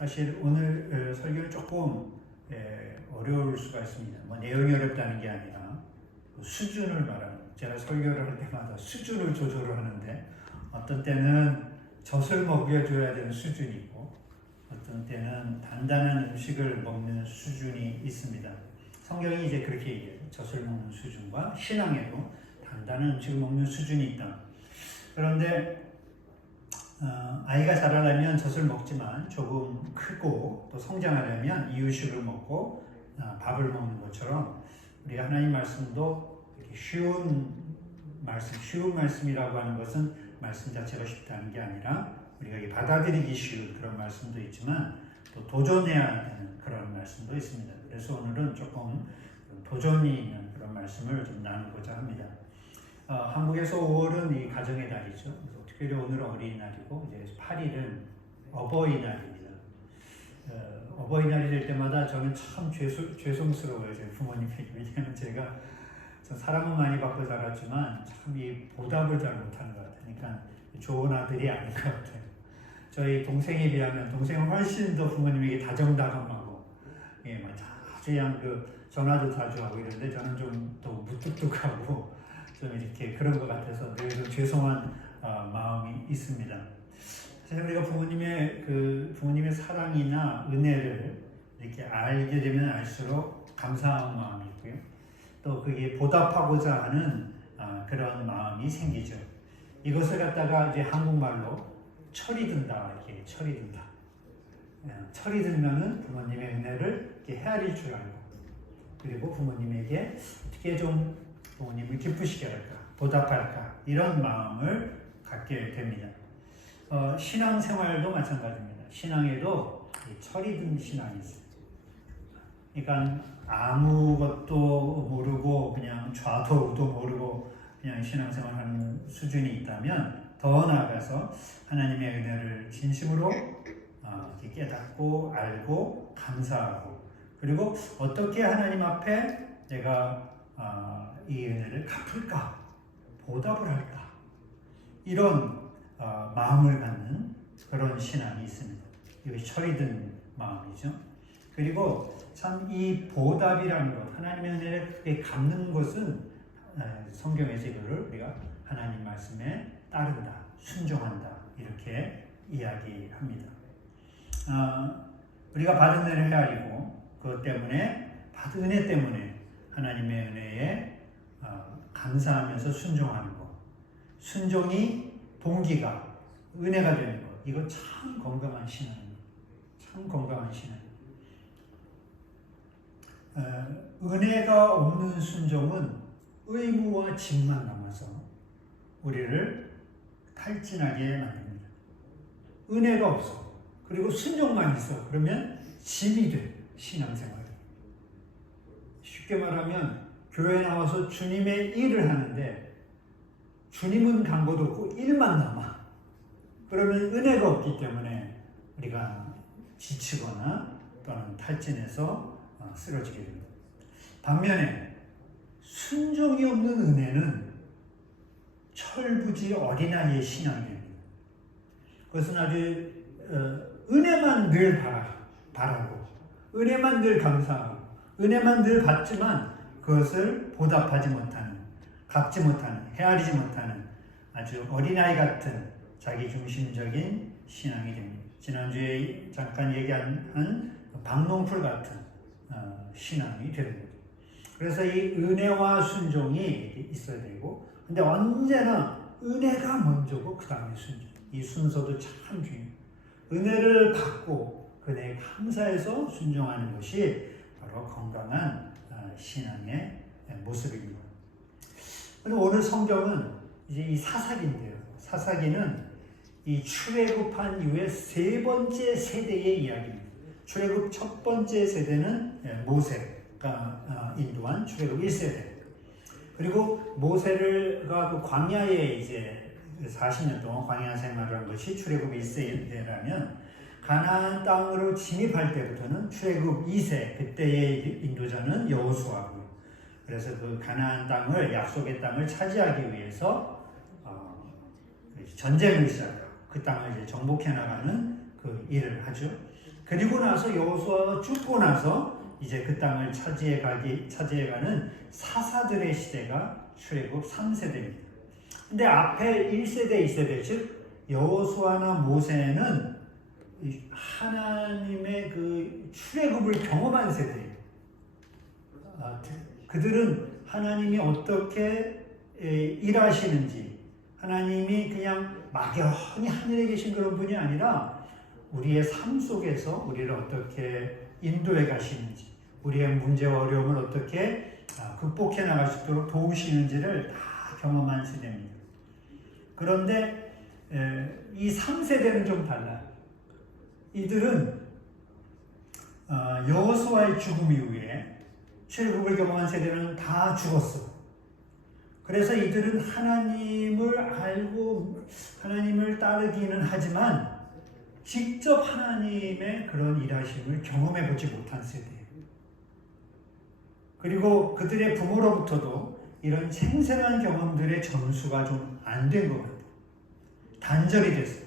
사실 오늘 설교는 조금 어려울 수가 있습니다. 뭐 내용이 어렵다는 게 아니라 수준을 말하는, 제가 설교를 할 때마다 수준을 조절을 하는데 어떤 때는 젖을 먹여줘야 되는 수준이 있고 어떤 때는 단단한 음식을 먹는 수준이 있습니다. 성경이 이제 그렇게 얘기해요. 젖을 먹는 수준과 신앙에도 단단한 음식을 먹는 수준이 있다. 그런데 아이가 자라려면 젖을 먹지만 조금 크고 또 성장하려면 이유식을 먹고 밥을 먹는 것처럼 우리 하나님 말씀도 이렇게 쉬운 말씀이라고 하는 것은 말씀 자체가 쉽다는 게 아니라 우리가 받아들이기 쉬운 그런 말씀도 있지만 또 도전해야 되는 그런 말씀도 있습니다. 그래서 오늘은 조금 도전이 있는 그런 말씀을 좀 나누고자 합니다. 한국에서 5월은 이 가정의 달이죠. 특별히 오늘은 어린이날이고 이제 8일은 어버이날입니다. 어버이날이 될 때마다 저는 참 죄송스러워요. 저희 부모님에게. 왜냐하면 제가 사랑은 많이 받고 자랐지만 참 이 보답을 잘 못하는 것 같아요. 그러니까 좋은 아들이 아닌 것 같아요. 저희 동생에 비하면 동생은 훨씬 더 부모님에게 다정다감하고 아주 그냥 전화도 자주 하고 이런데 저는 좀 더 무뚝뚝하고 좀 이렇게 그런 것 같아서 늘 좀 죄송한 마음이 있습니다. 사실 우리가 부모님의 사랑이나 은혜를 이렇게 알게 되면 알수록 감사한 마음이 있고요. 또 그게 보답하고자 하는 그런 마음이 생기죠. 이것을 갖다가 이제 한국말로 철이 든다, 이렇게 철이 든다. 철이 들면은 부모님의 은혜를 이렇게 헤아릴 줄 알고, 그리고 부모님에게 어떻게 좀 부모님을 기쁘시게 할까, 보답할까, 이런 마음을 갖게 됩니다. 신앙생활도 마찬가지입니다. 신앙에도 철이 든 신앙이 있어요. 그러니까 아무것도 모르고 그냥 좌도 우도 모르고 그냥 신앙생활하는 수준이 있다면 더 나아가서 하나님의 은혜를 진심으로 깨닫고 알고 감사하고, 그리고 어떻게 하나님 앞에 내가 이 은혜를 갚을까, 보답을 할까, 이런 마음을 갖는 그런 신앙이 있습니다. 이것이 철이 든 마음이죠. 그리고 참 이 보답이라는 것, 하나님의 은혜를 갚는 것은 성경에서 이거를 우리가 하나님 말씀에 따른다, 순종한다, 이렇게 이야기합니다. 우리가 받은 은혜를 헤아리고 그것 때문에 받은 은혜 때문에 하나님의 은혜에 감사하면서 순종하는 것, 순종이 동기가 은혜가 되는 것, 이거 참 건강한 신앙입니다. 참 건강한 신앙. 은혜가 없는 순종은 의무와 짐만 남아서 우리를 탈진하게 만듭니다. 은혜가 없어, 그리고 순종만 있어, 그러면 짐이 돼, 신앙생활이. 쉽게 말하면 교회 나와서 주님의 일을 하는데 주님은 간 것도 없고 일만 남아. 그러면 은혜가 없기 때문에 우리가 지치거나 또는 탈진해서 쓰러지게 됩니다. 반면에 순종이 없는 은혜는 철부지 어린아이의 신앙이 됩니다. 그것은 아주 은혜만 늘 바라고 은혜만 늘 감사하고 은혜만 늘 받지만 그것을 보답하지 못하는, 갚지 못하는, 헤아리지 못하는 아주 어린아이 같은 자기중심적인 신앙이 됩니다. 지난주에 잠깐 얘기한 박농풀 같은 신앙이 됩니다. 그래서 이 은혜와 순종이 있어야 되고, 근데 언제나 은혜가 먼저고 그 다음에 순종. 이 순서도 참 중요해요. 은혜를 받고 그 은혜에 감사해서 순종하는 것이 바로 건강한 신앙의 모습입니다. 오늘 성경은 이제 이 사사기인데요. 사사기는 이 출애굽한 이후에 세 번째 세대의 이야기입니다. 출애굽 첫 번째 세대는 모세가 인도한 출애굽 1세대. 그리고 모세가 그 광야에 이제 40년 동안 광야 생활을 한 것이 출애굽 1세대라면 가나안 땅으로 진입할 때부터는 출애굽 2세, 그때의 인도자는 여호수아고요. 그래서 그 가나안 땅을, 약속의 땅을 차지하기 위해서 전쟁을 시작하고 그 땅을 이제 정복해 나가는 그 일을 하죠. 그리고 나서 여호수아가 죽고 나서 이제 그 땅을 차지해가는 사사들의 시대가 출애굽 3세대입니다. 근데 앞에 1세대, 2세대, 즉 여호수아나 모세는 하나님의 그 출애굽을 경험한 세대예요. 그들은 하나님이 어떻게 일하시는지, 하나님이 그냥 막연히 하늘에 계신 그런 분이 아니라 우리의 삶 속에서 우리를 어떻게 인도해 가시는지, 우리의 문제와 어려움을 어떻게 극복해 나갈 수 있도록 도우시는지를 다 경험한 세대입니다. 그런데 이 3세대는 좀 달라요. 이들은 여호수아의 죽음 이후에 출애굽을 경험한 세대는 다 죽었어. 그래서 이들은 하나님을 알고 하나님을 따르기는 하지만 직접 하나님의 그런 일하심을 경험해 보지 못한 세대예요. 그리고 그들의 부모로부터도 이런 생생한 경험들의 전수가 좀 안 된 것 같아요. 단절이 됐어요.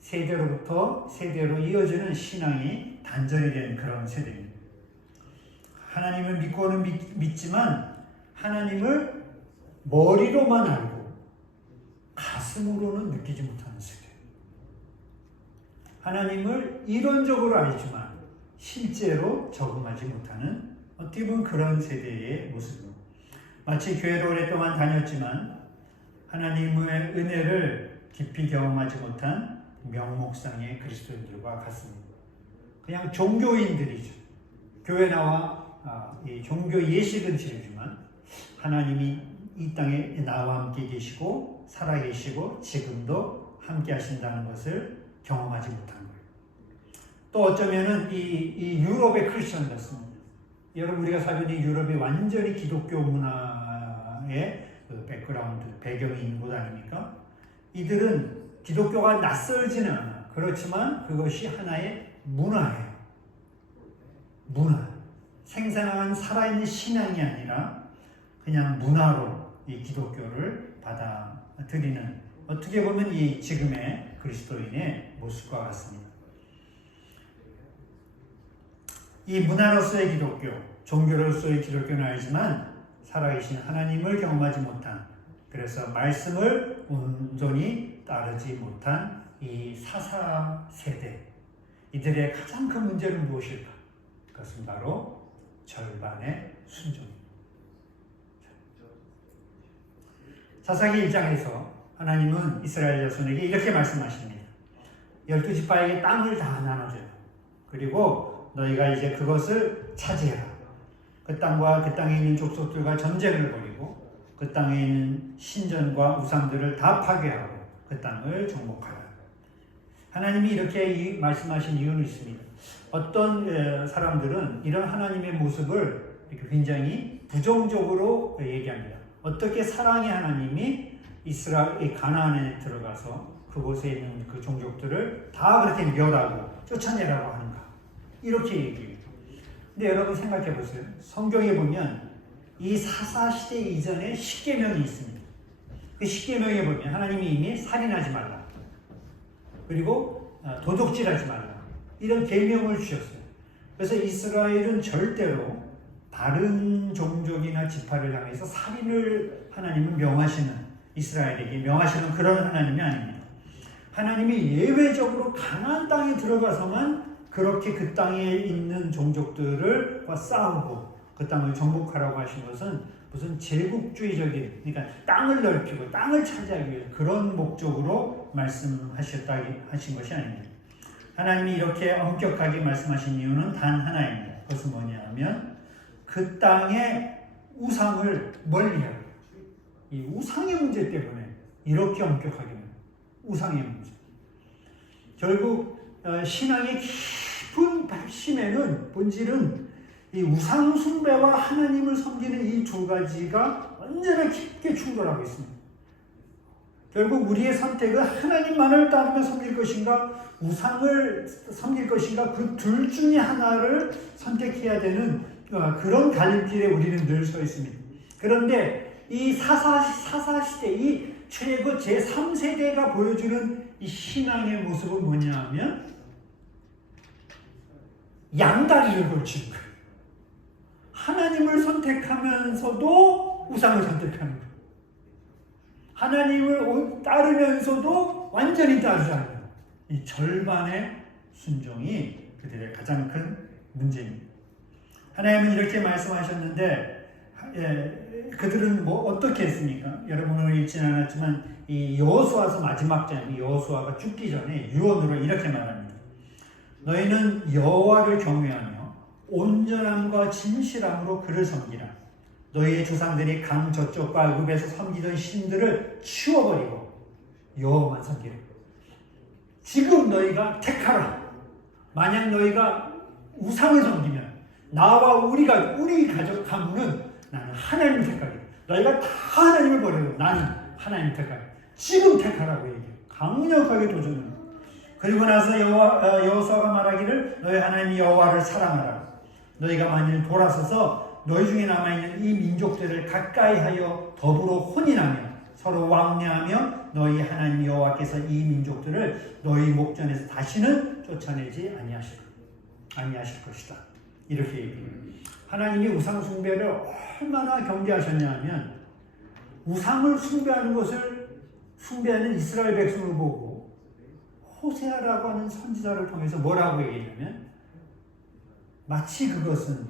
세대로부터 세대로 이어지는 신앙이 단절이 된 그런 세대입니다. 하나님을 믿고는 믿지만 하나님을 머리로만 알고 가슴으로는 느끼지 못하는 세대. 하나님을 이론적으로 알지만 실제로 적응하지 못하는 어떻게 보면 그런 세대의 모습입니다. 마치 교회를 오랫동안 다녔지만 하나님의 은혜를 깊이 경험하지 못한 명목상의 그리스도인들과 같습니다. 그냥 종교인들이죠. 교회 나와 이 종교 예식은 지르지만 하나님이 이 땅에 나와 함께 계시고 살아계시고 지금도 함께 하신다는 것을 경험하지 못한 거예요. 또 어쩌면은 이 유럽의 크리스천이었습니다. 여러분 우리가 살고 있는 유럽이 완전히 기독교 문화의 그 백그라운드, 배경이 있는 곳 아닙니까? 이들은 기독교가 낯설지는 않아. 그렇지만 그것이 하나의 문화예요. 문화. 생생한 살아있는 신앙이 아니라 그냥 문화로 이 기독교를 받아들이는 어떻게 보면 이 지금의 그리스도인의 모습과 같습니다. 이 문화로서의 기독교, 종교로서의 기독교는 알지만 살아계신 하나님을 경험하지 못한, 그래서 말씀을 온전히 따르지 못한 이 사사 세대, 이들의 가장 큰 문제는 무엇일까? 그것은 바로 절반의 순종입니다. 사사기 1장에서 하나님은 이스라엘 자손에게 이렇게 말씀하십니다. 12지파에게 땅을 다 나눠줘요. 그리고 너희가 이제 그것을 차지해라. 그 땅과 그 땅에 있는 족속들과 전쟁을 벌이고 그 땅에 있는 신전과 우상들을 다 파괴하고 그 땅을 정복하라. 하나님이 이렇게 말씀하신 이유는 있습니다. 어떤 사람들은 이런 하나님의 모습을 굉장히 부정적으로 얘기합니다. 어떻게 사랑의 하나님이 이스라엘 가나안에 들어가서 그곳에 있는 그 종족들을 다 그렇게 멸하고 쫓아내라고 하는가? 이렇게 얘기해요. 근데 여러분 생각해 보세요. 성경에 보면 이 사사시대 이전에 십계명이 있습니다. 그 십계명에 보면 하나님이 이미 살인하지 말라, 그리고 도둑질하지 말라, 이런 계명을 주셨어요. 그래서 이스라엘은 절대로 다른 종족이나 지파를 향해서 살인을 하나님은 명하시는, 이스라엘에게 명하시는 그런 하나님이 아닙니다. 하나님이 예외적으로 가나안 땅에 들어가서만 그렇게 그 땅에 있는 종족들과 싸우고 그 땅을 정복하라고 하신 것은 무슨 제국주의적인, 그러니까 땅을 넓히고 땅을 차지하기 위해 그런 목적으로 말씀하셨다 하신 것이 아닙니다. 하나님이 이렇게 엄격하게 말씀하신 이유는 단 하나입니다. 그것은 뭐냐면 그 땅의 우상을 멀리하라. 이 우상의 문제 때문에 이렇게 엄격하게 우상의 문제. 결국 신앙의 깊은 핵심에는, 본질은 이 우상 숭배와 하나님을 섬기는 이 두 가지가 언제나 깊게 충돌하고 있습니다. 결국 우리의 선택은 하나님만을 따르며 섬길 것인가, 우상을 섬길 것인가, 그 둘 중에 하나를 선택해야 되는 그런 갈림길에 우리는 늘 서 있습니다. 그런데 이 사사시대, 이 최고 제3세대가 보여주는 이 신앙의 모습은 뭐냐 하면 양다리를 걸치는 거예요. 하나님을 선택하면서도 우상을 선택하는 거예요. 하나님을 따르면서도 완전히 따르지 않는 거예요. 이 절반의 순종이 그들의 가장 큰 문제입니다. 하나님은 이렇게 말씀하셨는데 그들은 뭐 어떻게 했습니까? 여러분은 읽지는 않았지만 이 여호수아서 마지막 장, 여호수아가 죽기 전에 유언으로 이렇게 말합니다. 너희는 여호와를 경외하며 온전함과 진실함으로 그를 섬기라. 너희의 조상들이 강 저쪽과 애굽에서 섬기던 신들을 치워버리고 여호와만 섬기라. 지금 너희가 택하라. 만약 너희가 우상을 섬기면 나와 우리 가족 가문은 나는 하나님을 택하겠다. 너희가 다 하나님을 버리고 나는 하나님을 택하겠다. 지금 택하라고 얘기해요. 강력하게 도전을. 그리고 나서 여호수아가 말하기를 너희 하나님 여호와를 사랑하라. 너희가 만일 돌아서서 너희 중에 남아있는 이 민족들을 가까이하여 더불어 혼인하며 서로 왕래하며 너희 하나님 여호와께서 이 민족들을 너희 목전에서 다시는 쫓아내지 아니하실 것이다. 이렇게 얘기해요. 하나님이 우상 숭배를 얼마나 경계하셨냐 하면 우상을 숭배하는 것을 숭배하는 이스라엘 백성을 보고 호세아라고 하는 선지자를 통해서 뭐라고 얘기하냐면 마치 그것은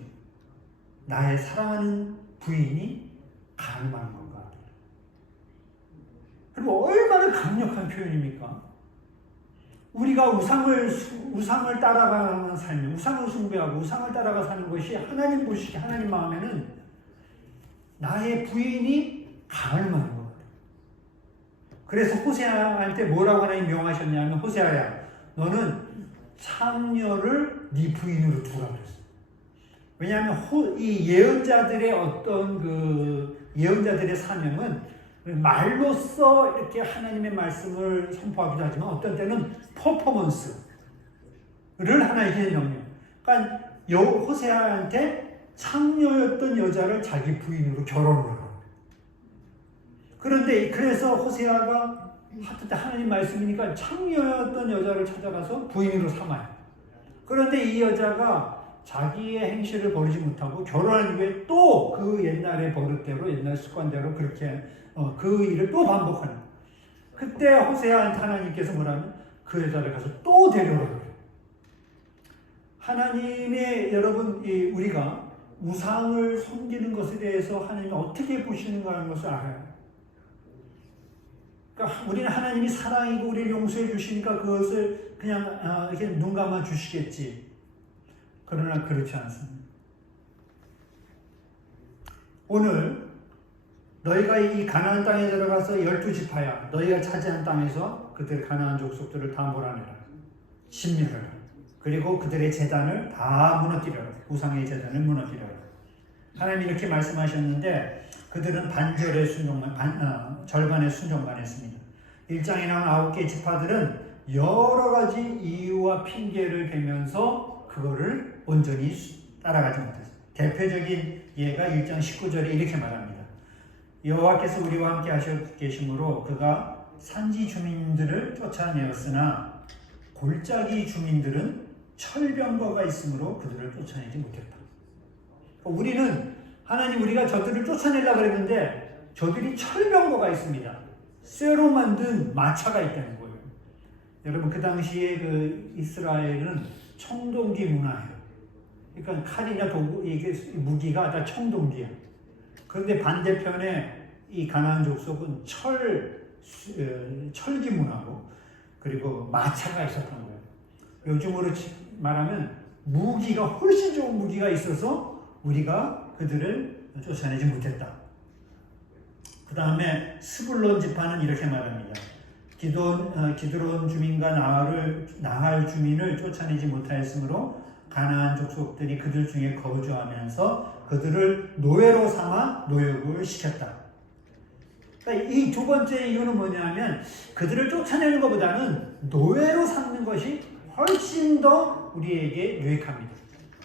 나의 사랑하는 부인이 가늠한 건가. 그리고 얼마나 강력한 표현입니까? 우리가 우상을 따라가는 삶, 우상을 숭배하고 우상을 따라가 사는 것이 하나님 보시기에 하나님 마음에는 나의 부인이 가늠한 것. 그래서 호세아한테 뭐라고 하나님 명하셨냐면 호세아야, 너는 창녀를 네 부인으로 두라 그랬어요. 왜냐하면 이 예언자들의 어떤 예언자들의 사명은 말로써 이렇게 하나님의 말씀을 선포하기도 하지만 어떤 때는 퍼포먼스를 하나님께 명령. 그러니까 호세아한테 창녀였던 여자를 자기 부인으로 결혼을 하고. 그런데 그래서 호세아가 하나님 말씀이니까 창녀였던 여자를 찾아가서 부인으로 삼아요. 그런데 이 여자가 자기의 행실을 버리지 못하고 결혼한 후에 또 그 옛날의 버릇대로 옛날 습관대로 그렇게 그 일을 또 반복하는 거예요. 그때 호세아한테 하나님께서 뭐라면 그 여자를 가서 또 데려오라고 그래요. 하나님의 여러분 우리가 우상을 섬기는 것에 대해서 하나님이 어떻게 보시는가 하는 것을 알아요. 그러니까 우리는 하나님이 사랑이고 우리를 용서해 주시니까 그것을 그냥 이렇게 눈 감아 주시겠지. 그러나 그렇지 않습니다. 오늘 너희가 이 가나안 땅에 들어가서 12지파야 너희가 차지한 땅에서 그들 가나안 족속들을 다 몰아내라. 진멸하라. 그리고 그들의 제단을 다 무너뜨려라. 우상의 제단을 무너뜨려라. 하나님이 이렇게 말씀하셨는데 그들은 반절의 절반의 순종만 했습니다. 1장에 나온 9개 지파들은 여러 가지 이유와 핑계를 대면서 그거를 온전히 따라가지 못했어요. 대표적인 예가 1장 19절에 이렇게 말합니다. 여호와께서 우리와 함께 하셨 계심으로 그가 산지 주민들을 쫓아내었으나 골짜기 주민들은 철병거가 있으므로 그들을 쫓아내지 못했다. 우리는 하나님 우리가 저들을 쫓아내려고 그랬는데 저들이 철병거가 있습니다. 쇠로 만든 마차가 있다는 거예요. 여러분 그 당시에 그 이스라엘은 청동기 문화예요. 그러니까 칼이나 도구 이게 무기가 다 청동기야. 그런데 반대편에 이 가나안 족속은 철기 문화고 그리고 마차가 있었던 거예요. 요즘으로 말하면 무기가 훨씬 좋은 무기가 있어서 우리가 그들을 쫓아내지 못했다. 그 다음에 스불론 지파는 이렇게 말합니다. 기드론 주민과 나할 주민을 쫓아내지 못하였으므로 가나안 족속들이 그들 중에 거주하면서 그들을 노예로 삼아 노역을 시켰다. 그러니까 이 두 번째 이유는 뭐냐면 그들을 쫓아내는 것보다는 노예로 삼는 것이 훨씬 더 우리에게 유익합니다.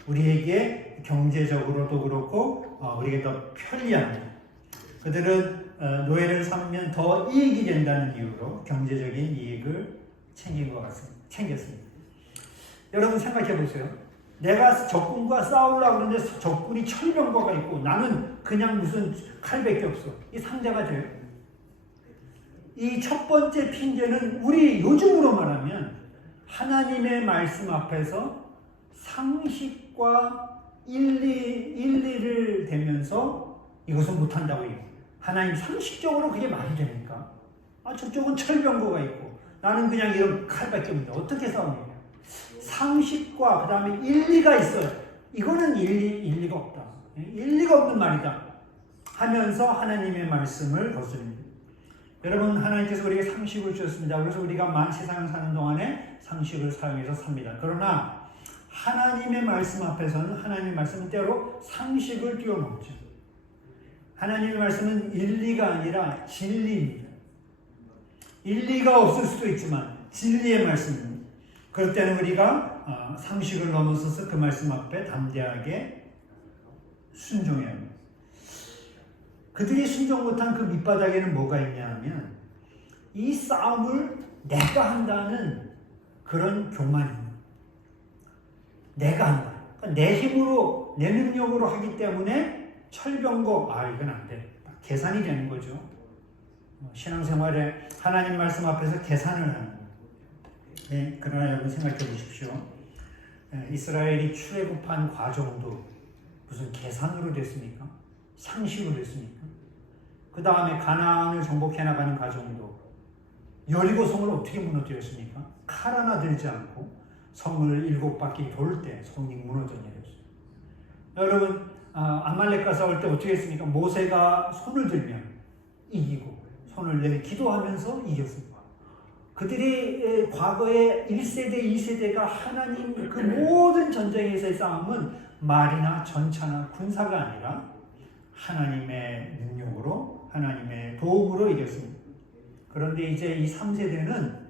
우리에게 경제적으로도 그렇고 우리에게 더 편리합니다. 그들은 노예를 삼면 더 이익이 된다는 이유로 경제적인 이익을 챙겼습니다. 여러분 생각해 보세요. 내가 적군과 싸우려고 하는데 적군이 철병거가 있고 나는 그냥 무슨 칼밖에 없어. 이 상대가 돼요. 이 첫 번째 핑계는 우리 요즘으로 말하면 하나님의 말씀 앞에서 상식과 일리를 대면서 이것은 못한다고 해요. 하나님 상식적으로 그게 말이 됩니까? 저쪽은 철병거가 있고 나는 그냥 이런 칼밖에 없는데 어떻게 싸우냐? 상식과 그 다음에 일리가 있어요. 이거는 일리가 없다. 일리가 없는 말이다. 하면서 하나님의 말씀을 거스릅니다. 여러분, 하나님께서 우리에게 상식을 주셨습니다. 그래서 우리가 세상을 사는 동안에 상식을 사용해서 삽니다. 그러나 하나님의 말씀 앞에서는 하나님의 말씀은 때로 상식을 뛰어넘죠. 하나님의 말씀은 일리가 아니라 진리입니다. 일리가 없을 수도 있지만 진리의 말씀입니다. 그럴 때는 우리가 상식을 넘어서서 그 말씀 앞에 담대하게 순종해야 합니다. 그들이 순종 못한 그 밑바닥에는 뭐가 있냐 하면 이 싸움을 내가 한다는 그런 교만입니다. 내가 한다. 그러니까 내 힘으로 내 능력으로 하기 때문에 철병거 이건 안 돼. 계산이 되는 거죠. 신앙생활에 하나님 말씀 앞에서 계산을 하는 거예요. 네, 그러나 여러분 생각해 보십시오. 이스라엘이 출애굽한 과정도 무슨 계산으로 됐습니까? 상식으로 됐습니까? 그 다음에 가나안을 정복해 나가는 과정도 여리고 성을 어떻게 무너뜨렸습니까? 칼 하나 들지 않고 성을 7바퀴 돌 때 성이 무너져 내렸어요. 여러분, 아말렉과 싸울 때 어떻게 했습니까? 모세가 손을 들면 이기고 손을 내리 기도하면서 이겼습니다. 그들이 과거에 1세대, 2세대가 하나님 그 모든 전쟁에서의 싸움은 말이나 전차나 군사가 아니라 하나님의 능력으로, 하나님의 도움으로 이겼습니다. 그런데 이제 이 3세대는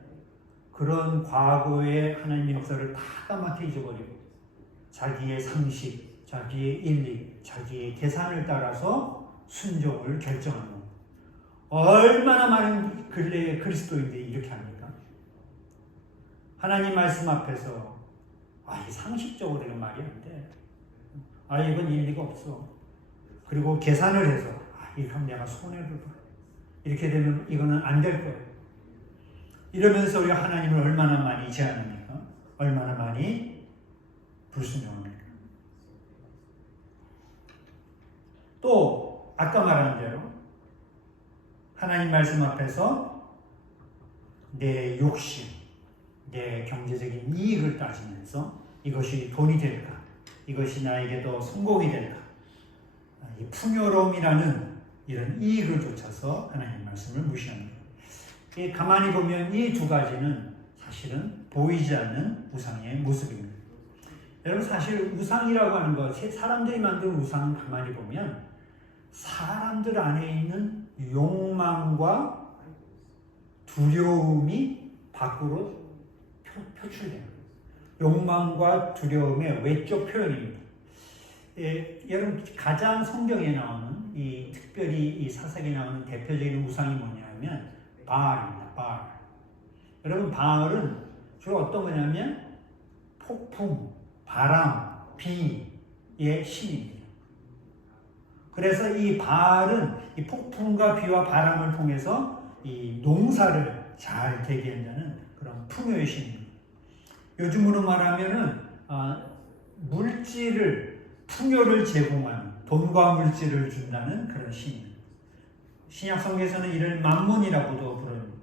그런 과거의 하나님의 역사를 다 까맣게 잊어버리고 자기의 상식, 자기의 일리, 자기의 계산을 따라서 순종을 결정하는 겁니다. 얼마나 많은 근래의 그리스도인들이 이렇게 합니까? 하나님 말씀 앞에서 이 상식적으로 이건 말이 안 돼. 이건 일리가 없어. 그리고 계산을 해서 이렇게 하면 내가 손해를 봐. 이렇게 되면 이거는 안 될 거예요. 이러면서 우리가 하나님을 얼마나 많이 제한합니까? 얼마나 많이 불순종합니까? 또 아까 말한 대로 하나님 말씀 앞에서 내 욕심, 내 경제적인 이익을 따지면서 이것이 돈이 될까? 이것이 나에게 더 성공이 될까? 이 풍요로움이라는 이런 이익을 쫓아서 하나님 말씀을 무시합니다. 가만히 보면 이 두 가지는 사실은 보이지 않는 우상의 모습입니다. 여러분, 사실 우상이라고 하는 것, 사람들이 만든 우상을 가만히 보면 사람들 안에 있는 욕망과 두려움이 밖으로 표출됩니다. 욕망과 두려움의 외적 표현입니다. 여러분, 가장 성경에 나오는 특별히 이 사색에 나오는 대표적인 우상이 뭐냐면 바알입니다. 바알. 여러분, 바알은 주로 어떤 거냐면 폭풍, 바람, 비의 신입니다. 그래서 이 바알은 이 폭풍과 비와 바람을 통해서 이 농사를 잘 되게 한다는 그런 풍요의 신입니다. 요즘으로 말하면은 풍요를 제공하는, 돈과 물질을 준다는 그런 신입니다. 신약 성경에서는 이를 만몬이라고도 부릅니다.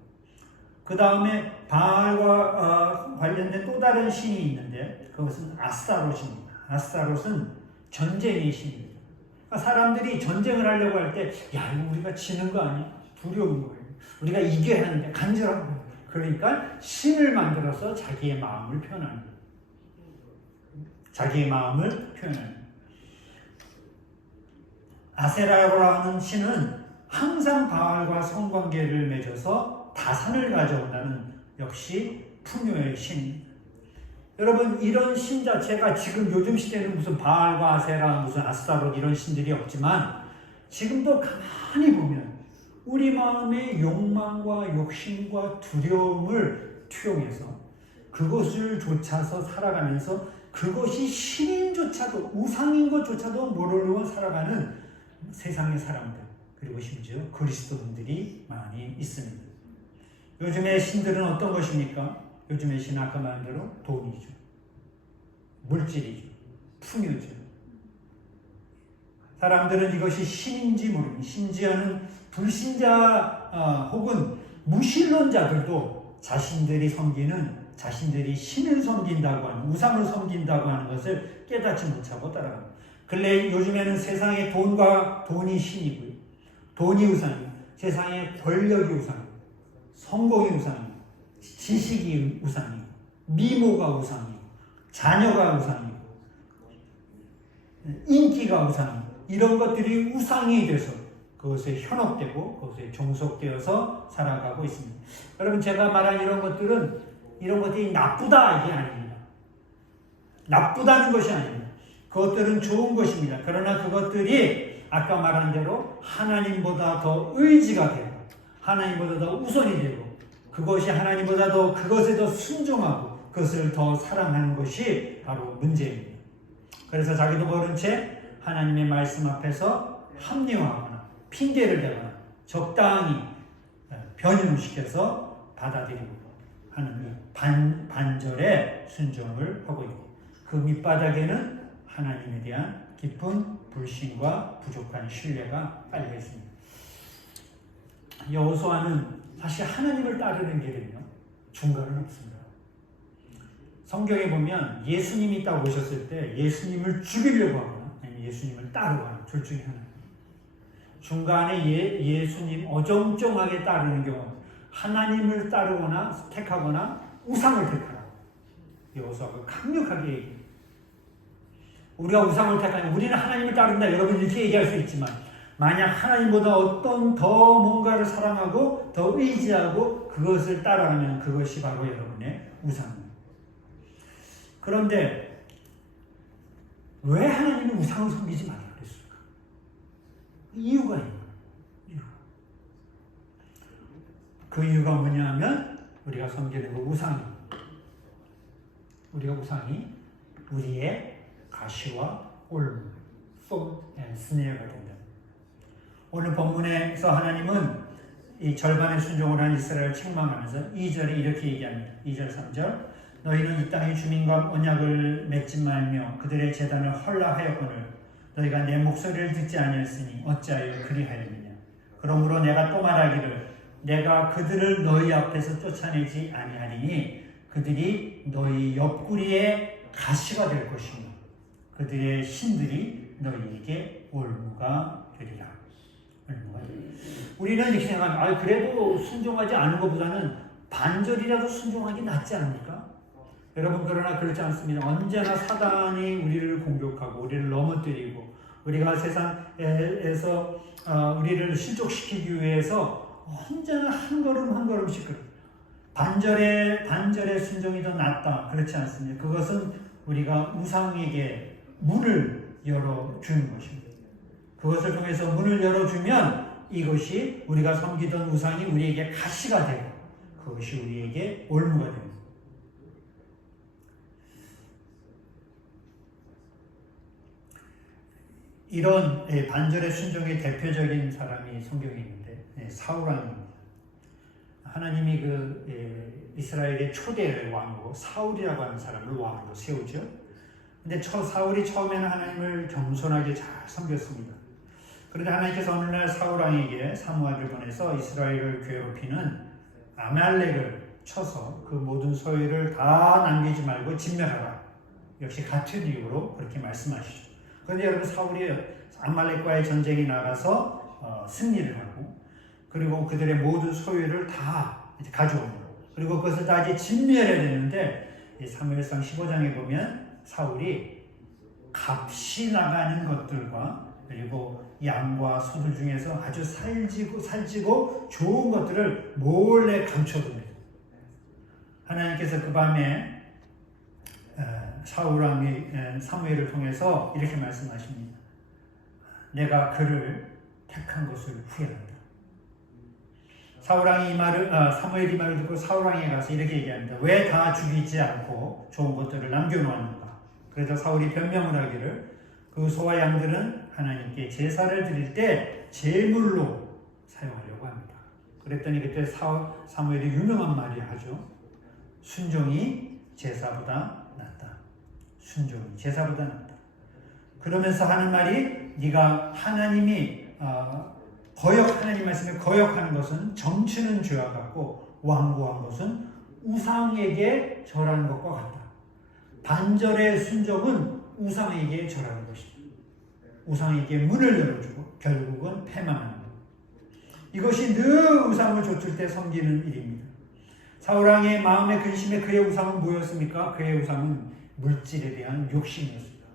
그 다음에 바알과 관련된 또 다른 신이 있는데 그것은 아스타롯입니다. 아스타롯은 전쟁의 신입니다. 그러니까 사람들이 전쟁을 하려고 할 때 이거 우리가 지는 거 아니야? 두려운 거예요. 우리가 이겨야 하는데 간절한 거예요. 그러니까 신을 만들어서 자기의 마음을 표현하는 거예요. 자기의 마음을 표현하는 거예요. 아세라라고 하는 신은 항상 바알과 성관계를 맺어서 다산을 가져온다는 역시 풍요의 신입니다. 여러분, 이런 신 자체가 지금 요즘 시대는 무슨 바알과 아세라, 무슨 아스타롯 이런 신들이 없지만 지금도 가만히 보면 우리 마음의 욕망과 욕심과 두려움을 투영해서 그것을 좇아서 살아가면서 그것이 신인조차도 우상인 것조차도 모르고 살아가는 세상의 사람들, 그리고 심지어 그리스도인들이 많이 있습니다. 요즘의 신들은 어떤 것입니까? 요즘의 신은 아까 말한 대로 돈이죠, 물질이죠, 풍요죠. 사람들은 이것이 신인지 모르니, 심지어는 불신자 혹은 무신론자들도 자신들이 신을 섬긴다고 하는, 우상을 섬긴다고 하는 것을 깨닫지 못하고 따라갑니다. 근래 요즘에는 세상의 돈이 신이고요, 돈이 우상이고, 세상의 권력이 우상이고, 성공이 우상이고, 지식이 우상이고, 미모가 우상이고, 자녀가 우상이고, 인기가 우상이고, 이런 것들이 우상이 돼서 그것에 현혹되고 그것에 종속되어서 살아가고 있습니다. 여러분, 제가 말한 이런 것들이 나쁘다 이게 아닙니다. 나쁘다는 것이 아닙니다. 그것들은 좋은 것입니다. 그러나 그것들이 아까 말한 대로 하나님보다 더 의지가 되고 하나님보다 더 우선이 되고 그것이 하나님보다 더 그것에 더 순종하고 그것을 더 사랑하는 것이 바로 문제입니다. 그래서 자기도 모른 채 하나님의 말씀 앞에서 합리화하거나 핑계를 대거나 적당히 변형시켜서 받아들이고 하는 반절의 순종을 하고 있고, 그 밑바닥에는 하나님에 대한 깊은 불신과 부족한 신뢰가 깔려 있습니다. 여호수아는 사실 하나님을 따르는 길은요, 중간은 없습니다. 성경에 보면 예수님이 있다고 오셨을 때 예수님을 죽이려고 하거나 아니면 예수님을 따르거나 둘 중에 하나. 중간에 예수님 어정쩡하게 따르는 경우, 하나님을 따르거나 택하거나 우상을 택하라. 여호수아가 강력하게 얘기해요. 우리가 우상을 택하면 우리는 하나님을 따른다, 여러분 이렇게 얘기할 수 있지만, 만약 하나님보다 어떤 더 뭔가를 사랑하고 더 의지하고 그것을 따라하면 그것이 바로 여러분의 우상입니다. 그런데 왜 하나님이 우상을 섬기지 말라 그랬을까? 이유가 있는 거예요. 그 이유가 뭐냐 하면 우리가 섬기는 그 우상이 우리의 가시와 올무, thorn and snare가 된다. 오늘 본문에서 하나님은 이 절반의 순종을 한 이스라엘을 책망하면서 2절에 이렇게 얘기합니다. 2절 3절 너희는 이 땅의 주민과 언약을 맺지 말며 그들의 제단을 헐라하였거늘 너희가 내 목소리를 듣지 아니했으니 어찌하여 그리하였느냐. 그러므로 내가 또 말하기를 내가 그들을 너희 앞에서 쫓아내지 아니하리니 그들이 너희 옆구리에 가시가 될 것이며 그들의 신들이 너희에게 올무가 되리라. 우리는 이렇게 생각합니다. 그래도 순종하지 않은 것보다는 반절이라도 순종하기 낫지 않습니까? 여러분, 그러나 그렇지 않습니다. 언제나 사단이 우리를 공격하고 우리를 넘어뜨리고 우리가 세상에서 우리를 실족시키기 위해서 언제나 한 걸음 한 걸음씩 반절의 순종이 더 낫다. 그렇지 않습니다. 그것은 우리가 우상에게 문을 열어주는 것입니다. 그것을 통해서 문을 열어주면 이것이 우리가 섬기던 우상이 우리에게 가시가 되고 그것이 우리에게 올무가 됩니다. 이런 반절의 순종의 대표적인 사람이 성경에 있는데 사울왕입니다. 하나님이 이스라엘의 초대 왕으로 사울이라고 하는 사람을 왕으로 세우죠. 근데 사울이 처음에는 하나님을 겸손하게 잘 섬겼습니다. 그런데 하나님께서 어느 날 사울왕에게 사무엘을 보내서 이스라엘을 괴롭히는 아말렉을 쳐서 그 모든 소유를 다 남기지 말고 진멸하라. 역시 같은 이유로 그렇게 말씀하시죠. 그런데 여러분, 사울이 아말렉과의 전쟁에 나가서 승리를 하고 그리고 그들의 모든 소유를 다 가져옵니다. 그리고 그것을 다 이제 진멸해야 되는데 사무엘상 15장에 보면 사울이 값이 나가는 것들과 그리고 양과 소들 중에서 아주 살찌고 좋은 것들을 몰래 감춰둡니다. 하나님께서 그 밤에 사울왕이 사무엘을 통해서 이렇게 말씀하십니다. 내가 그를 택한 것을 후회한다. 사무엘이 이 말을 듣고 사울왕에 가서 이렇게 얘기합니다. 왜 다 죽이지 않고 좋은 것들을 남겨놓았는가? 그래서 사울이 변명을 하기를 그 소와 양들은 하나님께 제사를 드릴 때 제물로 사용하려고 합니다. 그랬더니 그때 사무엘이 유명한 말이 하죠. 순종이 제사보다 낫다. 순종이 제사보다 낫다. 그러면서 하는 말이 네가 하나님이 하나님 말씀에 거역하는 것은 점치는 죄와 같고 완고한 것은 우상에게 절하는 것과 같다. 반절의 순종은 우상에게 절하는 것이다. 우상에게 문을 열어주고 결국은 패망하는 것. 이것이 늘 우상을 좇을 때 섬기는 일입니다. 사울왕의 마음의 근심에 그의 우상은 뭐였습니까? 그의 우상은 물질에 대한 욕심이었습니다.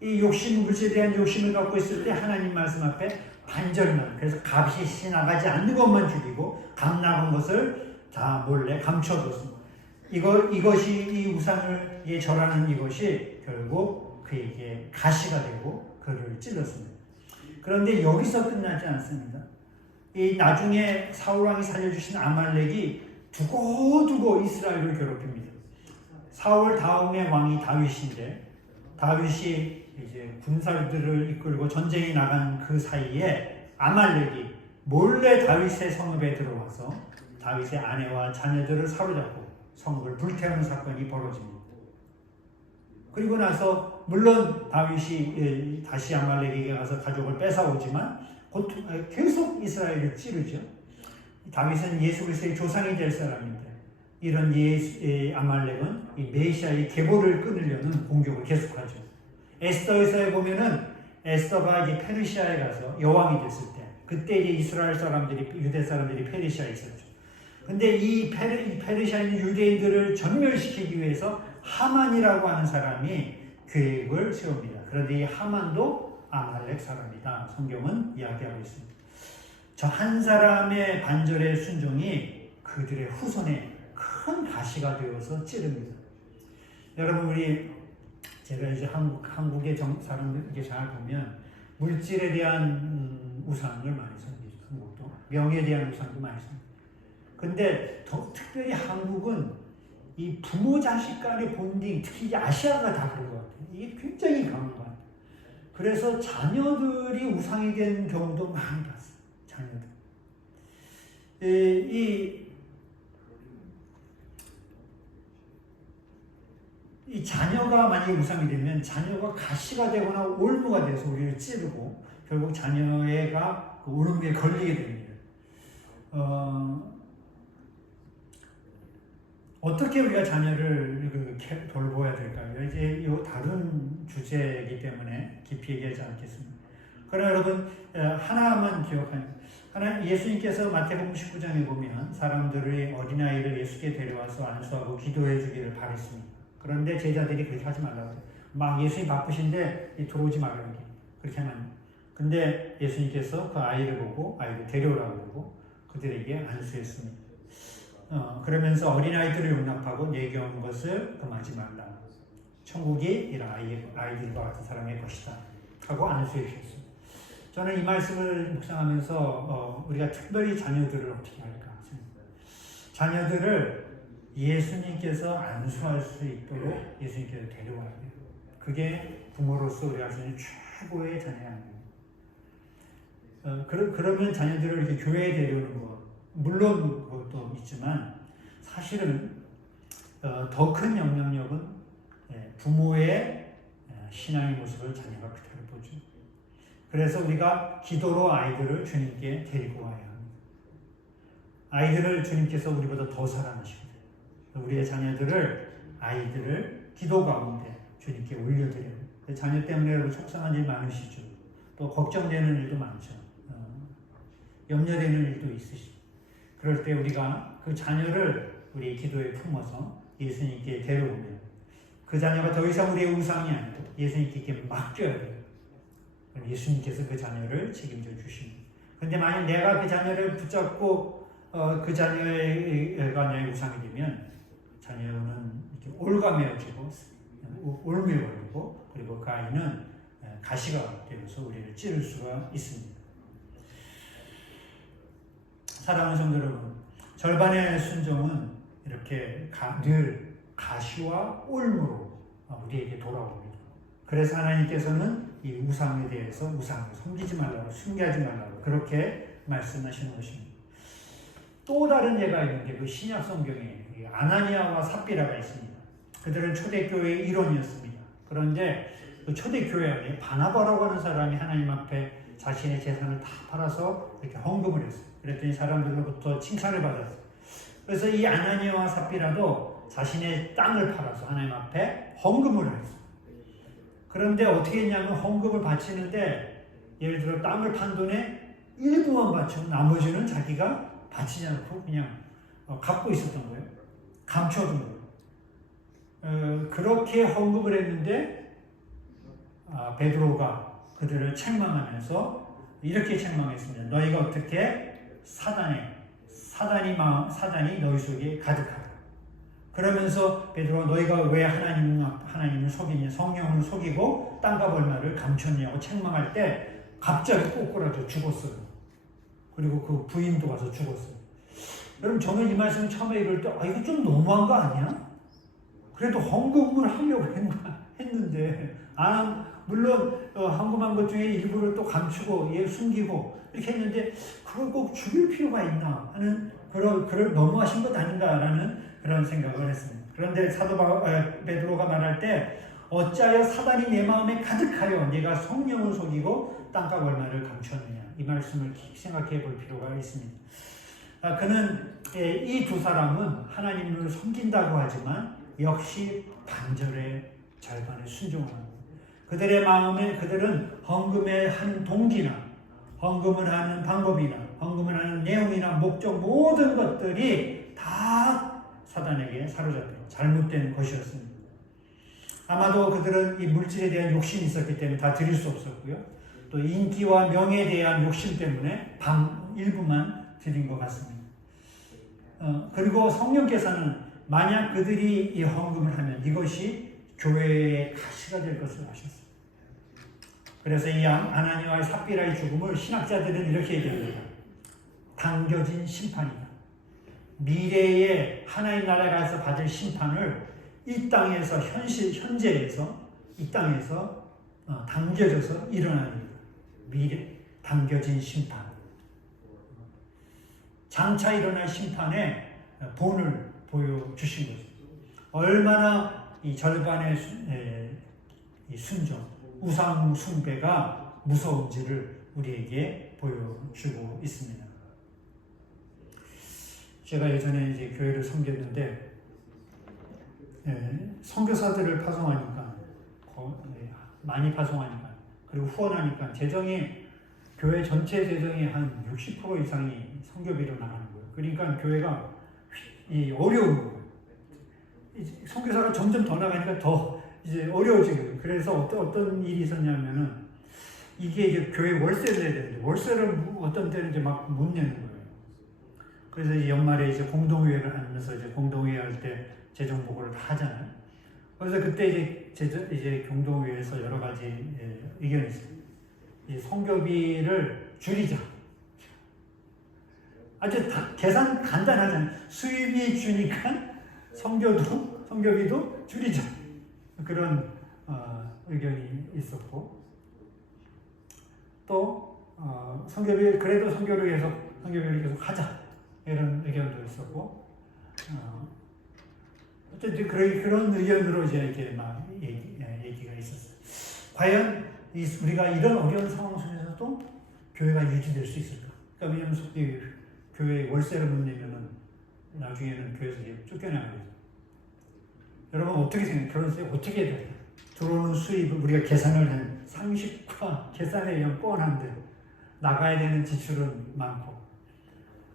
이 욕심, 물질에 대한 욕심을 갖고 있을 때 하나님 말씀 앞에 반절만, 그래서 값이 나가지 않는 것만 죽이고 값 나간 것을 다 몰래 감춰뒀습니다. 이것이 이 우상을 절하는 이것이 결국 그에게 가시가 되고 그를 찔렀습니다. 그런데 여기서 끝나지 않습니다. 이 나중에 사울왕이 살려주신 아말렉이 두고두고 이스라엘을 괴롭힙니다. 사울 다음의 왕이 다윗인데 다윗이 이제 군사들을 이끌고 전쟁에 나간 그 사이에 아말렉이 몰래 다윗의 성읍에 들어와서 다윗의 아내와 자녀들을 사로잡고 성읍을 불태우는 사건이 벌어집니다. 그리고 나서 물론 다윗이 다시 아말렉에게 가서 가족을 뺏어오지만 계속 이스라엘을 찌르죠. 다윗은 예수 그리스도의 조상이 될 사람인데 이런 아말렉은 이 메시아의 계보를 끊으려는 공격을 계속하죠. 에스더에서 보면은 에스더가 이제 페르시아에 가서 여왕이 됐을 때 그때 이제 이스라엘 사람들이 유대 사람들이 페르시아에 있었죠. 근데 이 페르시아에 있는 유대인들을 전멸시키기 위해서 하만이라고 하는 사람이 계획을 세웁니다. 그런데 이 하만도 아말렉 사람이다. 성경은 이야기하고 있습니다. 저 한 사람의 반절의 순종이 그들의 후손에 큰 가시가 되어서 찌릅니다. 여러분 제가 이제 한국의 사람들 이게 잘 보면 물질에 대한 우상을 많이 섬기죠. 한국도 명예에 대한 우상도 많이 섬기죠. 근데 특별히 한국은 이 부모 자식 간의 본딩, 특히 이제 아시아가 다 그런 것 같아요. 이게 굉장히 강한 것 같아요. 그래서 자녀들이 우상이 된 경우도 많이 봤어요. 자녀들. 이 자녀가 만약에 우상이 되면 자녀가 가시가 되거나 올무가 돼서 우리를 찌르고 결국 자녀가 그 올무에 걸리게 됩니다. 어떻게 우리가 자녀를 돌보아야 될까요? 이제 이 다른 주제이기 때문에 깊이 얘기하지 않겠습니다. 그러나 여러분 하나만 기억하는 예수님께서 마태복음 19장에 보면 사람들의 어린아이를 예수께 데려와서 안수하고 기도해 주기를 바랬습니다. 그런데 제자들이 그렇게 하지 말라고 해요. 막 예수님 바쁘신데 들어오지 말라고 그렇게 하면. 근데 예수님께서 그 아이를 보고 아이를 데려오라고 그러고 그들에게 안수했습니다. 그러면서 어린아이들을 용납하고 내게 온 것을 금하지 말라. 천국이 이런 아이들과 같은 사람의 것이다. 하고 안수해 주셨습니다. 저는 이 말씀을 묵상하면서 우리가 특별히 자녀들을 어떻게 할까? 자녀들을 예수님께서 안수할 수 있도록 예수님께서 데려와야 돼요. 그게 부모로서 우리가 할 수 있는 최고의 자녀의 아닙니다. 그러면 자녀들을 이렇게 교회에 데려오는 것, 물론 그것도 있지만 사실은 더 큰 영향력은 부모의 신앙의 모습을 자녀가 그대로 보죠. 그래서 우리가 기도로 아이들을 주님께 데리고 와야 합니다. 아이들을 주님께서 우리보다 더 사랑하시거든요. 우리의 아이들을 기도 가운데 주님께 올려드려요. 자녀 때문에 여러분 속상한 일 많으시죠. 또 걱정되는 일도 많죠. 염려되는 일도 있으시죠. 그럴 때 우리가 그 자녀를 우리의 기도에 품어서 예수님께 데려오면 그 자녀가 더 이상 우리의 우상이 아니고 예수님께 맡겨야 돼요. 예수님께서 그 자녀를 책임져 주십니다. 그런데 만약 내가 그 자녀를 붙잡고 그 자녀가 나의 우상이 되면 자녀는 이렇게 올가매어지고 올무에 걸리고 그리고 그 아이는 가시가 되면서 우리를 찌를 수가 있습니다. 사랑하는 성도 여러분, 절반의 순종은 이렇게 늘 가시와 올무로 우리에게 돌아옵니다. 그래서 하나님께서는 이 우상에 대해서 우상을 섬기지 말라고, 숭배하지 말라고 그렇게 말씀하시는 것입니다. 또 다른 예가 있는데 그 신약 성경에 아나니아와 삽비라가 있습니다. 그들은 초대교회의 일원이었습니다. 그런데 그 초대교회 안에 바나바라고 하는 사람이 하나님 앞에 자신의 재산을 다 팔아서 이렇게 헌금을 했어요. 그랬더니 사람들로부터 칭찬을 받았어요. 그래서 이 아나니아와 삽비라도 자신의 땅을 팔아서 하나님 앞에 헌금을 했어요. 그런데 어떻게 했냐면 헌금을 바치는데 예를 들어 땅을 판 돈에 일부만 바치고 나머지는 자기가 바치지 않고 그냥 갖고 있었던 거예요. 감춰둔 거예요. 그렇게 헌금을 했는데 베드로가 그들을 책망하면서 이렇게 책망했습니다. 너희가 어떻게 사단이 너희 속에 가득하다. 그러면서 베드로가 너희가 왜 하나님을 속이냐, 성령을 속이고 땅과 벌마를 감췄냐고 책망할 때 갑자기 꼬꾸라져 죽었어요. 그리고 그 부인도 와서 죽었어요. 여러분, 저는 이 말씀 처음에 읽을 때 이거 좀 너무한 거 아니야? 그래도 헌금을 하려고 했는데 물론 헌금한 것 중에 일부를 또 감추고 숨기고 이렇게 했는데 그걸 꼭 죽일 필요가 있나 하는 그럴 너무하신 것 아닌가라는 그런 생각을 했습니다. 그런데 사도 베드로가 말할 때 어찌하여 사단이 내 마음에 가득하여 내가 성령을 속이고 땅과 벌마를 감추었느냐, 이 말씀을 생각해 볼 필요가 있습니다. 그는 이 두 사람은 하나님을 섬긴다고 하지만 역시 반절의 절반에 순종하는 그들의 마음에 그들은 헌금에 하는 동기나 헌금을 하는 방법이나 헌금을 하는 내용이나 목적 모든 것들이 다 사단에게 사로잡혀 잘못된 것이었습니다. 아마도 그들은 이 물질에 대한 욕심이 있었기 때문에 다 드릴 수 없었고요. 또 인기와 명예에 대한 욕심 때문에 일부만 드린 것 같습니다. 그리고 성령께서는 만약 그들이 이 헌금을 하면 이것이 교회의 가시가 될 것을 아셨습니다. 그래서 이 아나니아와 삽비라의 죽음을 신학자들은 이렇게 얘기합니다. 당겨진 심판이다. 미래에 하나님 나라에 가서 받을 심판을 이 땅에서 현재에서 이 땅에서 당겨져서 일어나는 미래 당겨진 심판. 장차 일어날 심판에 본을 보여주신 거죠. 얼마나 이 절반의 순종, 우상 숭배가 무서운지를 우리에게 보여주고 있습니다. 제가 예전에 이제 교회를 섬겼는데 선교사들을 파송하니까 많이 파송하니까 그리고 후원하니까 교회 전체 재정이 한 60% 이상이 선교비로 나가는 거예요. 그러니까 교회가 어려운 거예요. 선교사가 점점 더 나가니까 더 이제 어려워지고요. 그래서 어떤 일이 있었냐면은 이게 이제 교회 월세를 내야 되는데 월세를 어떤 때는 이제 막 못 내는 거예요. 그래서 이제 연말에 이제 공동회의를 하면서 이제 공동회의 할 때 재정 보고를 다 하잖아요. 그래서 그때 이제 공동회의에서 여러 가지 의견이 있어요. 이 선교비를 줄이자. 아주 계산 간단하잖아요. 수입이 주니까 선교비도 줄이자. 그런 의견이 있었고 또 선교비를 계속 하자 이런 의견도 있었고 어쨌든 그런 의견으로 이제 이렇게 막 얘기가 있었어요. 과연 우리가 이런 어려운 상황 속에서도 교회가 유지될 수 있을까? 그러니까 왜냐하면 교회 월세를 못 내면은 나중에는 교회에서 쫓겨나게 되죠. 여러분 어떻게 생각해요? 그런 수입 어떻게 해야 돼요? 들어오는 수입을 우리가 계산을 한 상식과 계산에 의한 뻔한데 나가야 되는 지출은 많고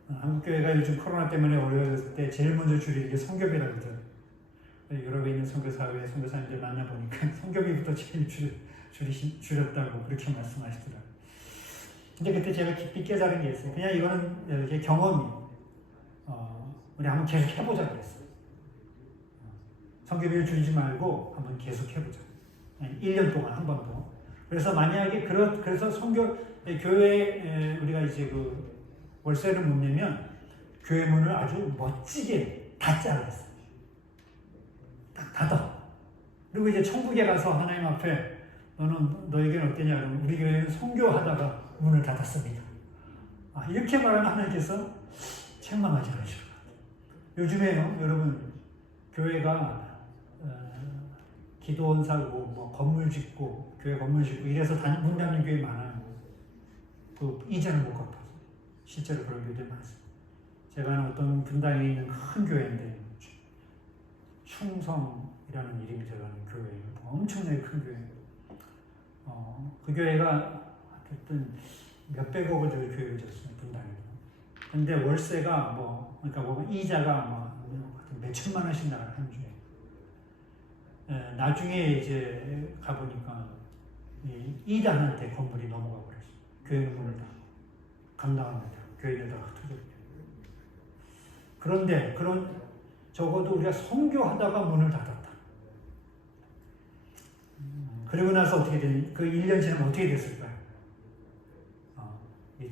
한국교회가 요즘 코로나 때문에 어려웠을 때 제일 먼저 줄이는 게 선교비라고 그러죠. 유럽에 있는 선교사회 선교사님들 만나보니까 선교비부터 제일 줄였다고 그렇게 말씀하시더라고요. 근데 그때 제가 깊이 깨달은 게 있어요. 그냥 이거는 이렇게 경험이 우리 한번 계속 해보자 그랬어요. 선교비를 줄이지 말고 한번 계속 해보자. 1년 동안 한 번 더. 그래서 만약에 그래서 교회 우리가 이제 그 월세를 못 내면 교회 문을 아주 멋지게 다 잘랐어요. 딱 닫아. 그리고 이제 천국에 가서 하나님 앞에 너에게는 어떠냐? 그러면 우리 교회는 선교하다가 문을 닫았습니다. 이렇게 말하면 하나님께서 책망하지 않으실 것 같아요. 요즘에요, 여러분, 교회가 기도원 사고, 뭐 건물 짓고, 교회 건물 짓고 이래서 문 닫는 교회 많아요. 그 이전을 못 갚아서. 실제로 그런 교회들 많습니다. 제가 아는 어떤 분당에 있는 큰 교회인데 충성이라는 이름이 들어가는 교회예요. 엄청나게 큰 교회. 그 교회가 어쨌든 몇백억을 들여 교회를 졌어요. 분당에서. 근데 월세가 그러니까 이자가 몇천만 원씩 나가는 한 주에. 나중에 이제 가보니까 이단한테 건물이 넘어가 버렸어요. 교회는 문을 다 감당합니다. 교회를 다 흩어졌어요. 그런데 적어도 우리가 선교하다가 문을 닫았다. 그리고 나서 어떻게 되니? 그 1년 지나면 어떻게 됐을까요?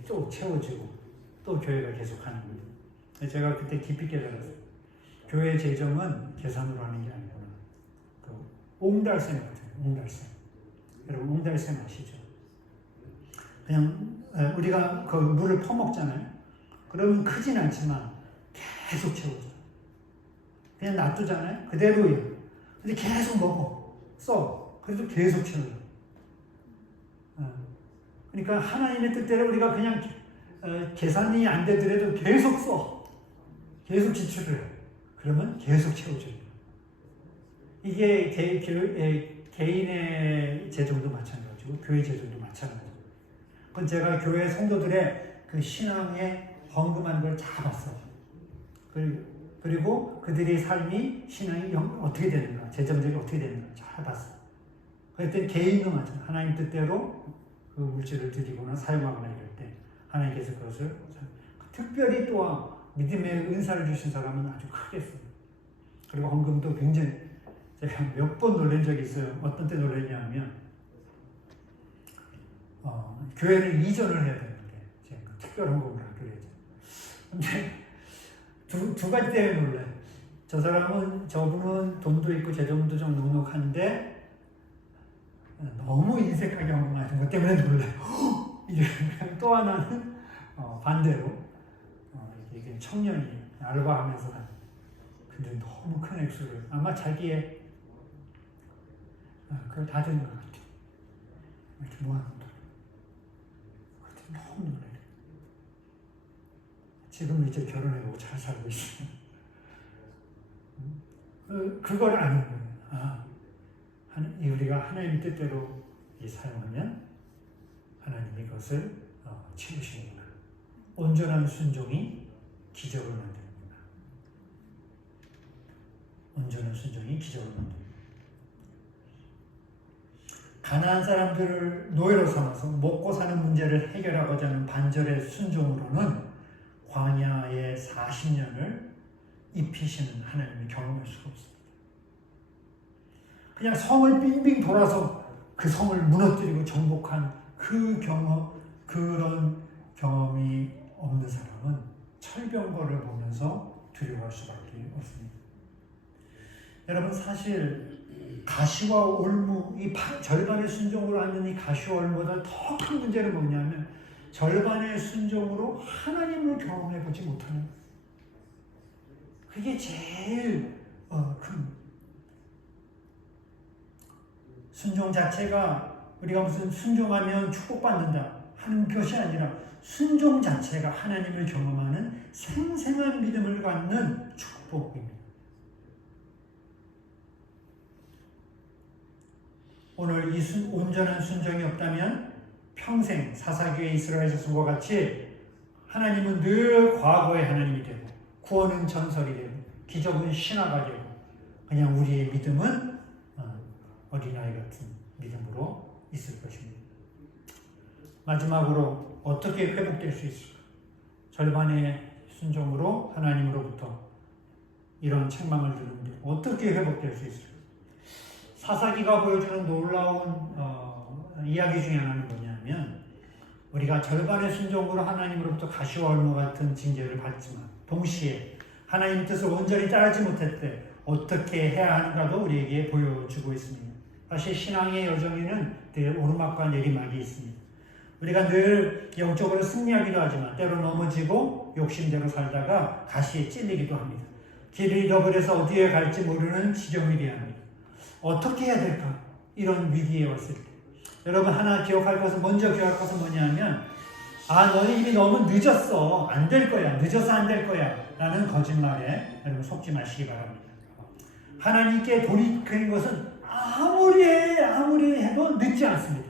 또 채워지고 또 교회가 계속 하는 거예요. 제가 그때 깊이 깨달았어요. 교회 재정은 계산으로 하는 게 아니구나. 옹달샘 같아요. 옹달샘. 여러분 옹달샘 아시죠? 그냥 우리가 그 물을 퍼먹잖아요. 그러면 크진 않지만 계속 채워져요. 그냥 놔두잖아요. 그대로예요. 근데 계속 먹어. 써. 그래도 계속 채워요. 그러니까 하나님의 뜻대로 우리가 그냥 계산이 안 되더라도 계속 써. 계속 지출을 해요. 그러면 계속 채워져요. 이게 개인의 재정도 마찬가지고 교회 재정도 마찬가지고. 그건 제가 교회 성도들의 그 신앙에 헌금하는 걸 다 봤어요. 그리고 그들의 삶이 신앙이 어떻게 되는가, 재정적이 어떻게 되는가 잘 봤어요. 그랬더니 개인도 마찬가지로 하나님 뜻대로 그 물질을 드리거나 사용하거나 이럴 때 하나님께서 그것을 특별히 또한 믿음의 은사를 주신 사람은 아주 크게 써요. 그리고 헌금도 굉장히 제가 몇 번 놀란 적이 있어요. 어떤 때 놀랐냐면 교회를 이전을 해야 되는데 제가 특별 헌금을 하기로 했죠. 근데 두 가지 때문에 놀라요. 저분은 돈도 있고 재정도 좀 넉넉한데 너무 인색하게 헌금하신 것 때문에 놀라요. 또 하나는 반대로 이게 청년이 알바하면서 근데 너무 큰 액수를 아마 자기의 그걸 다 되는 것 같아요. 이렇게 모아놓은 돈. 그때 너무 놀라요. 지금 이제 결혼해보고 잘 살고 있어요. 그걸 아는 거예요. 우리가 하나님의 뜻대로 사용하면 하나님이 그것을 채우시는구나. 온전한 순종이 기적을 만드는구나. 온전한 순종이 기적을 만듭니다. 가난한 사람들을 노예로 삼아서 먹고 사는 문제를 해결하고자 하는 반절의 순종으로는 광야의 40년을 입히시는 하나님을 경험할 수가 없습니다. 그냥 성을 빙빙 돌아서 그 성을 무너뜨리고 정복한 그런 경험이 없는 사람은 철병거를 보면서 두려워할 수밖에 없습니다. 여러분 사실 가시와 올무, 이 절반의 순종으로 앉는 이 가시와 올무보다 더 큰 문제는 뭐냐면 절반의 순종으로 하나님을 경험해보지 못하는 거예요. 그게 제일 큰 순종 자체가 우리가 무슨 순종하면 축복받는다 하는 것이 아니라 순종 자체가 하나님을 경험하는 생생한 믿음을 갖는 축복입니다. 오늘 이 온전한 순종이 없다면 평생 사사기의 이스라엘 자손과 같이 하나님은 늘 과거의 하나님이 되고 구원은 전설이 되고 기적은 신화가 되고 그냥 우리의 믿음은 어린아이 같은 믿음으로 있을 것입니다. 마지막으로 어떻게 회복될 수 있을까? 절반의 순종으로 하나님으로부터 이런 책망을 듣는데 어떻게 회복될 수 있을까? 사사기가 보여주는 놀라운 이야기 중에 하나는 뭐냐면 우리가 절반의 순종으로 하나님으로부터 가시와 올무 같은 징계를 받지만 동시에 하나님의 뜻을 온전히 따르지 못할 때 어떻게 해야 하는가도 우리에게 보여주고 있습니다. 사실 신앙의 여정에는 늘 오르막과 내리막이 있습니다. 우리가 늘 영적으로 승리하기도 하지만 때로 넘어지고 욕심대로 살다가 가시에 찔리기도 합니다. 길을 잃어버려서 어디에 갈지 모르는 지경이 되어야 합니다. 어떻게 해야 될까? 이런 위기에 왔을 때 여러분 하나 기억할 것은 먼저 기억할 것은 뭐냐면 너는 이미 너무 늦었어. 안 될 거야. 늦어서 안 될 거야. 라는 거짓말에 여러분 속지 마시기 바랍니다. 하나님께 돌이키는 것은 아무리 해도 늦지 않습니다.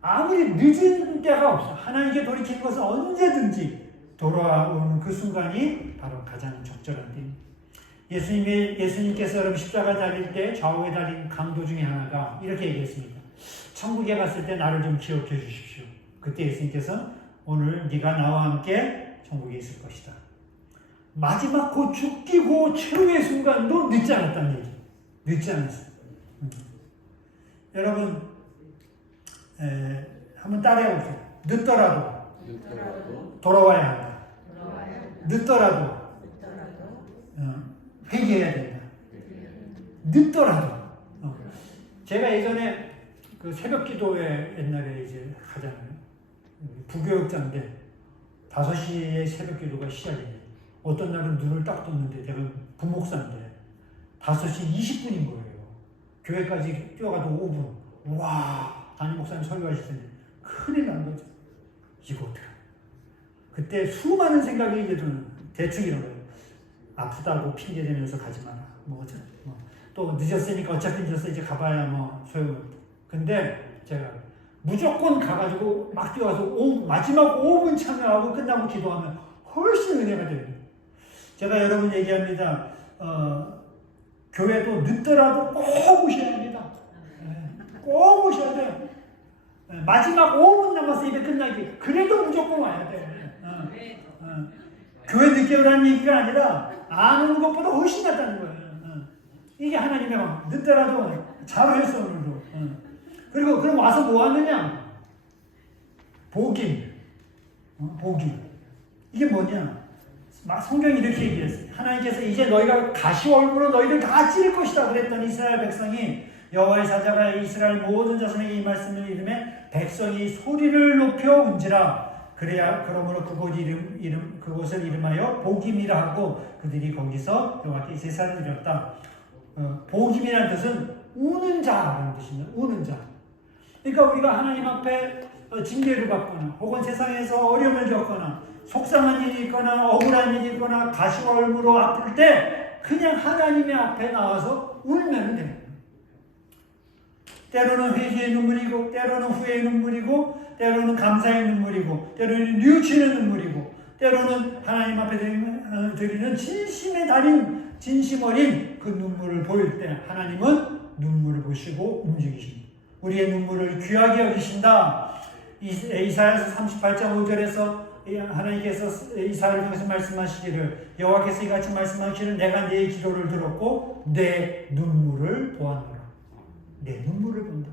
아무리 늦은 때가 없어. 하나님께 돌이키는 것은 언제든지 돌아오는 그 순간이 바로 가장 적절한 때입니다. 예수님께서 여러분 십자가 달릴 때 좌우에 달린 강도 중에 하나가 이렇게 얘기했습니다. 천국에 갔을 때 나를 좀 기억해 주십시오. 그때 예수님께서 오늘 네가 나와 함께 천국에 있을 것이다. 마지막 그 죽기고 최후의 순간도 늦지 않았다는 얘기. 늦지 않았어요. 여러분 한번 따라해 보세요. 늦더라도 돌아와야 한다. 늦더라도 회개해야 된다. 늦더라도. 제가 예전에 그 새벽 기도회 옛날에 이제 가잖아요. 부교육자인데 5시에 새벽 기도가 시작이에요. 어떤 날은 눈을 딱 떴는데 제가 부목사인데 5시 20분인 거예요. 교회까지 뛰어가도 5분. 와, 담임 목사님 설교하실 텐데 큰일 난 거죠. 이거 어떡해. 그때 수많은 생각이 이제 좀 대충 이런 거예요. 아프다고 핑계 대면서 가지 마라. 또 늦었으니까 어차피 늦었어 이제 가봐야 소용없다. 근데 제가 무조건 가가지고 막 뛰어가서 마지막 5분 참여하고 끝나고 기도하면 훨씬 은혜가 돼요. 제가 여러분 얘기합니다. 교회도 늦더라도 꼭 오셔야 합니다. 꼭 오셔야 돼요. 마지막 5분 남았어 입에 끝나기. 그래도 무조건 와야 돼. 교회 늦게 오라는 얘기가 아니라 안 오는 것보다 훨씬 낫다는 거예요. 이게 하나님의 마음. 늦더라도 잘 했어 오늘도. 그리고 그럼 와서 뭐 하느냐? 복임. 복임. 이게 뭐냐? 막 성경이 이렇게 얘기했어요. 하나님께서 이제 너희가 가시월무로 너희를 다 찌를 것이다 그랬더니 이스라엘 백성이 여호와의 사자가 이스라엘 모든 자손에게 이 말씀을 이름에 백성이 소리를 높여 운지라. 그러므로 그곳을 이름하여 복임이라 하고 그들이 거기서 여호와께 제사를 드렸다. 복임이라는 뜻은 우는 자라는 뜻입니다. 우는 자. 그러니까 우리가 하나님 앞에 징계를 받거나 혹은 세상에서 어려움을 겪거나 속상한 일이 있거나 억울한 일이 있거나 가시월무로 아플 때 그냥 하나님의 앞에 나와서 울면 됩니다. 때로는 회개의 눈물이고 때로는 후회의 눈물이고 때로는 감사의 눈물이고 때로는 뉘우치는 눈물이고 때로는 하나님 앞에 드리는 진심에 달인 진심 어린 그 눈물을 보일 때 하나님은 눈물을 보시고 움직이십니다. 우리의 눈물을 귀하게 여기신다. 이사야서 38장 5절에서 하나님께서 이사야를 통해서 말씀하시기를 여호와께서 이같이 말씀하시기를 내가 네 기도를 들었고 내 눈물을 보았노라. 내 눈물을 본다.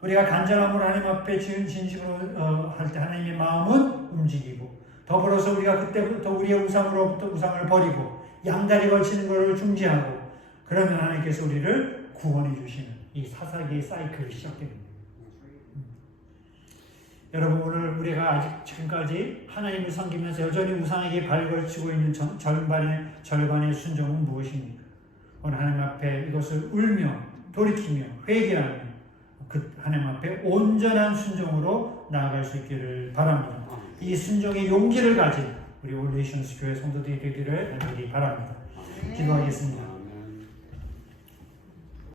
우리가 간절함으로 하나님 앞에 진심으로 할 때 하나님의 마음은 움직이고 더불어서 우리가 그때부터 우리의 우상으로부터 우상을 버리고 양다리 걸치는 것을 중지하고 그러면 하나님께서 우리를 구원해 주시는 이 사사기의 사이클이 시작됩니다. 여러분 오늘 우리가 아직 지금까지 하나님을 섬기면서 여전히 우상에게 발 걸치고 있는 절반의 순종은 무엇입니까? 오늘 하나님 앞에 이것을 울며 돌이키며 회개하며 그 하나님 앞에 온전한 순종으로 나아갈 수 있기를 바랍니다. 이 순종의 용기를 가진 우리 올레이션스 교회 성도들이 되기를 간절히 바랍니다. 기도하겠습니다.